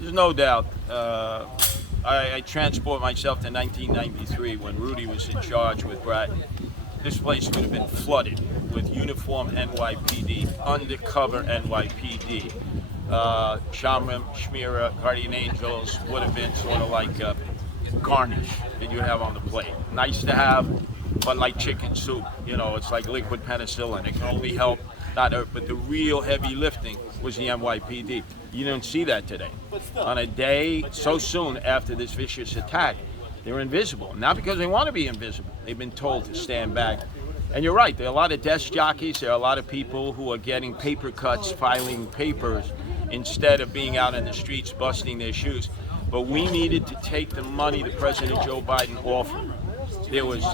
There's no doubt. I transport myself to 1993 when Rudy was in charge with Bratton. This place would have been flooded with uniformed NYPD, undercover NYPD. Shamrim, Shmira, Guardian Angels would have been sort of like garnish that you have on the plate. Nice to have, but like chicken soup. You know, it's like liquid penicillin. It can only help, not hurt, but the real heavy lifting was the NYPD. You don't see that today. On a day so soon after this vicious attack, they're invisible. Not because they want to be invisible. They've been told to stand back. And you're right, there are a lot of desk jockeys, there are a lot of people who are getting paper cuts, filing papers, instead of being out in the streets busting their shoes. But we needed to take the money that President Joe Biden offered. There was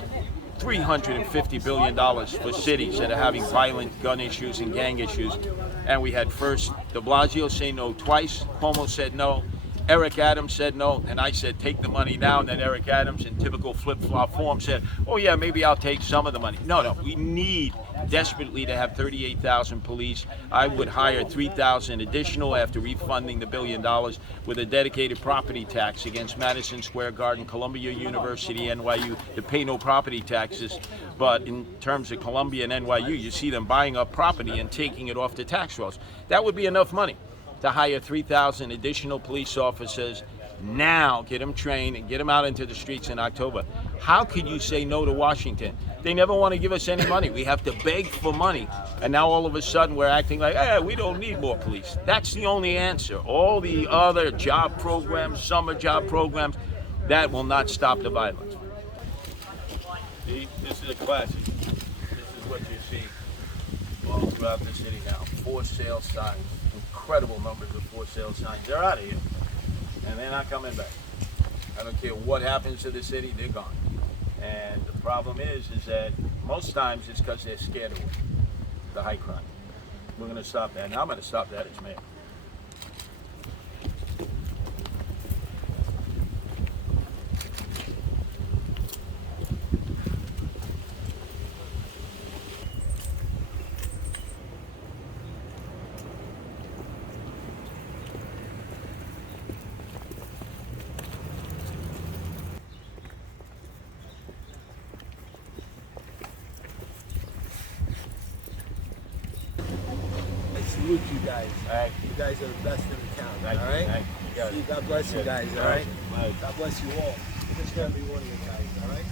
$350 billion for cities that are having violent gun issues and gang issues. And we had first de Blasio say no twice, Cuomo said no, Eric Adams said no, and I said take the money now, and then Eric Adams in typical flip-flop form said, oh yeah, maybe I'll take some of the money. No, we need desperately to have 38,000 police. I would hire 3,000 additional after refunding the $1 billion with a dedicated property tax against Madison Square Garden, Columbia University, NYU, to pay no property taxes. But in terms of Columbia and NYU, you see them buying up property and taking it off the tax rolls. That would be enough money to hire 3,000 additional police officers now, get them trained and get them out into the streets in October. How could you say no to Washington? They never want to give us any money. We have to beg for money. And now all of a sudden we're acting like, hey, we don't need more police. That's the only answer. All the other job programs, summer job programs, that will not stop the violence. See, this is a classic. This is what you see all throughout the city now. For sale signs. Incredible numbers of for sale signs. They're out of here, and they're not coming back. I don't care what happens to the city, they're gone. And the problem is that most times it's because they're scared of the high crime. We're going to stop that, and I'm going to stop that as mayor. Salute you guys. All right. You guys are the best in the town. Thank all you. right. Thank you. See, God bless you guys. All right. God bless you all. Each and every one of you guys. All right.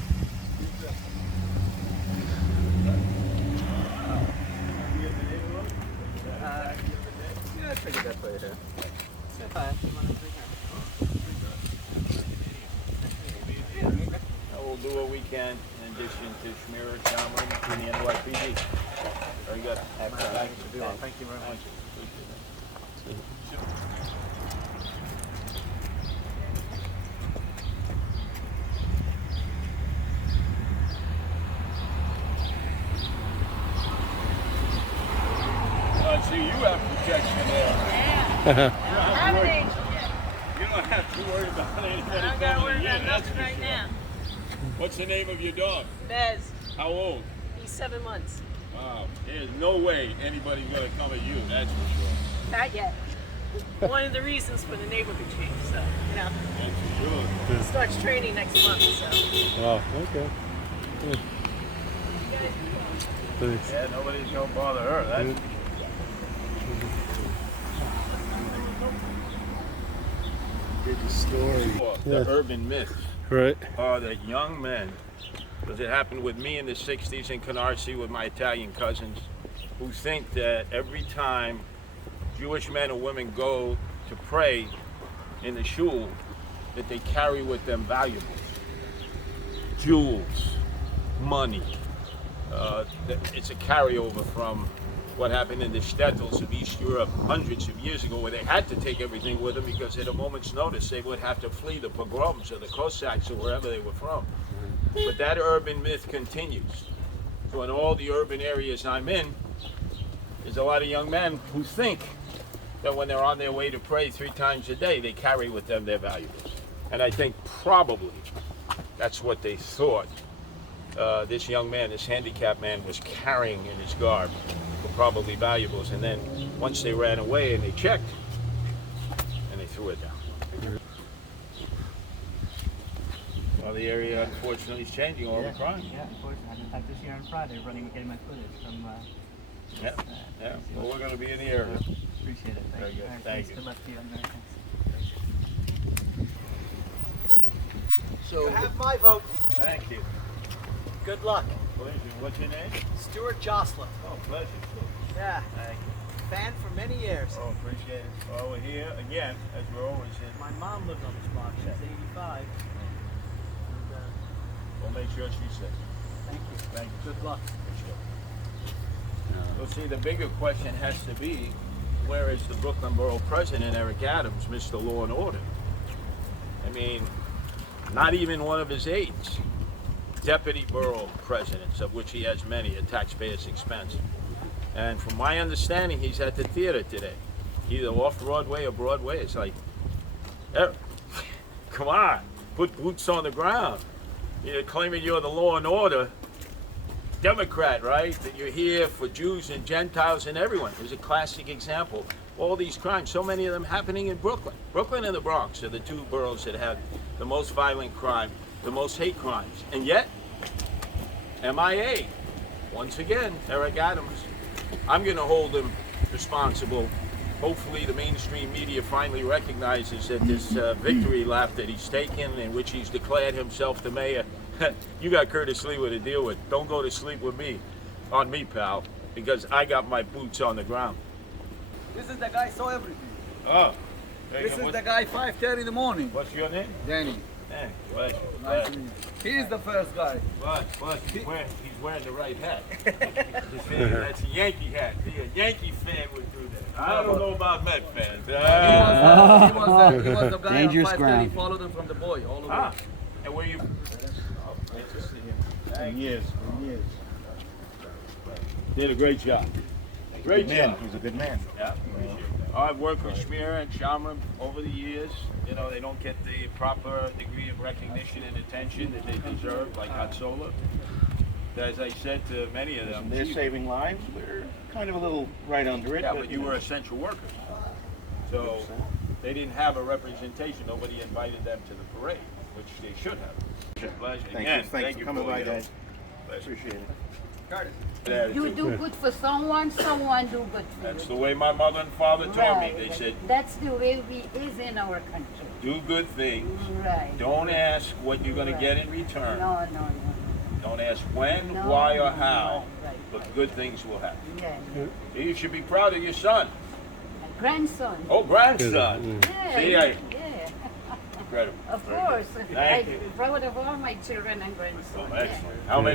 Yeah, I figured that play here. We'll do what we can in addition to Shmira, Shamrim, and the NYPD. Very good. Excellent. Thank you very much. See, you have protection there. Yeah. You don't have to worry about anybody. I don't got to worry about nothing right now. What's the name of your dog? Bez, How old? he's 7 months. Wow. There's no way anybody's going to come at you, that's for sure. Not yet. One of the reasons for the neighborhood change, so, you know. That's for sure. He starts training next month, so. Wow, okay. Thanks. Yeah, nobody's going to bother her. That's Good story. the urban myth Right. are that young men, because it happened with me in the 60s in Canarsie with my Italian cousins, who think that every time Jewish men or women go to pray in the shul, that they carry with them valuables, jewels, money. It's a carryover from what happened in the shtetls of East Europe hundreds of years ago, where they had to take everything with them because at a moment's notice they would have to flee the pogroms or the Cossacks or wherever they were from. But that urban myth continues. So in all the urban areas I'm in, there's a lot of young men who think that when they're on their way to pray 3 times a day, they carry with them their valuables. And I think probably that's what they thought this young man, this handicapped man, was carrying in his garb, were probably valuables. And then once they ran away and they checked, and they threw it down. Well, the area unfortunately is changing all the crime. Yeah, unfortunately. In fact, this year on Friday, getting my footage from. Yeah. Well, we're going to be in the area. Appreciate it. Very good. All right, Thank thanks. you. Good luck to you. Thanks. You have my vote. Thank you. Good luck. Pleasure. What's your name? Stuart Jocelyn. Oh, pleasure. Yeah, Thank you. fan for many years. Oh, appreciate it. Well, we're here again, as we're always in. My mom lived on this block. She's 85. And, We'll make sure she's safe. thank you. Thank you. Good luck. Well, see, the bigger question has to be, where is the Brooklyn Borough President, Eric Adams, Mr. Law and Order? I mean, not even one of his aides. Deputy Borough Presidents, of which he has many, at taxpayers' expense. And from my understanding, he's at the theater today, either off Broadway or Broadway. It's like, Eric, come on, put boots on the ground. You're claiming you're the law and order Democrat, right? That you're here for Jews and Gentiles and everyone. There's a classic example. All these crimes, so many of them happening in Brooklyn. Brooklyn and the Bronx are the two boroughs that have the most violent crime, the most hate crimes. And yet, MIA, once again, Eric Adams, I'm going to hold him responsible. Hopefully the mainstream media finally recognizes that this victory lap that he's taken, in which he's declared himself the mayor, you got Curtis Sliwa to deal with. Don't go to sleep with me, on me, pal, because I got my boots on the ground. This is the guy saw everything. Oh, This is the guy 5:30 in the morning. What's your name? Danny. Hey, pleasure. Nice to meet you. He is the first guy. But he's wearing the right hat. That's a Yankee hat. See, a Yankee fan would do that. I don't know about Met fans. He was the guy Dangerous on 5:30, ground. followed him from the boy all the way. Ah, and where you? Oh, great to see you. Thank you. Did a great job. Great job. He's a good man. Yeah, appreciate that. I've worked with Schmier and Shamram over the years. You know, they don't get the proper degree of recognition and attention that they deserve, like Hot Solar. As I said to many of them, They're "Gee, saving lives. We're kind of a little right under it. yeah, but you were essential workers. So they didn't have a representation. Nobody invited them to the parade, which they should have. Pleasure. Thank Again, you. Thanks for coming for by, your guys. pleasure. Appreciate it. Curtis. You do good for someone, someone do good for That's you. the way my mother and father taught me. They said, That's the way we is in our country. do good things. Right. Don't ask what you're going to get in return. No. Don't ask when, No, why, or no, how, right. but good things will happen. Yeah. You should be proud of your son. Grandson. Oh, grandson. Yeah. See, yeah. incredible. Of Very good. course. Thank I'm you. proud of all my children and grandsons. Oh, Yeah. excellent. How many?